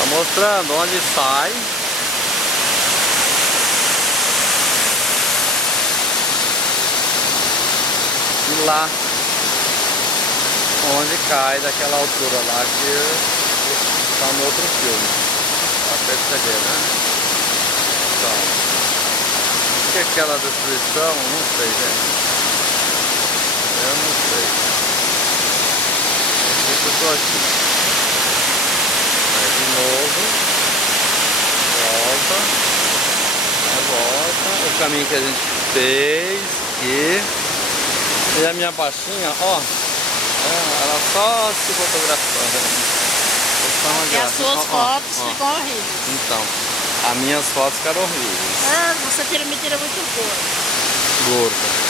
Tá mostrando onde sai. E lá onde cai daquela altura lá que tá no outro filme. Pra perceber, né? Então, o que é aquela destruição? Não sei, gente. Eu não sei. Eu tô aqui. Aí de novo. Volta. O caminho que a gente fez aqui. E a minha baixinha, ó. Ela só se fotografando. E as suas fotos ficam horríveis. Então, as minhas fotos ficaram horríveis. Você me tira muito gordo. Gorda.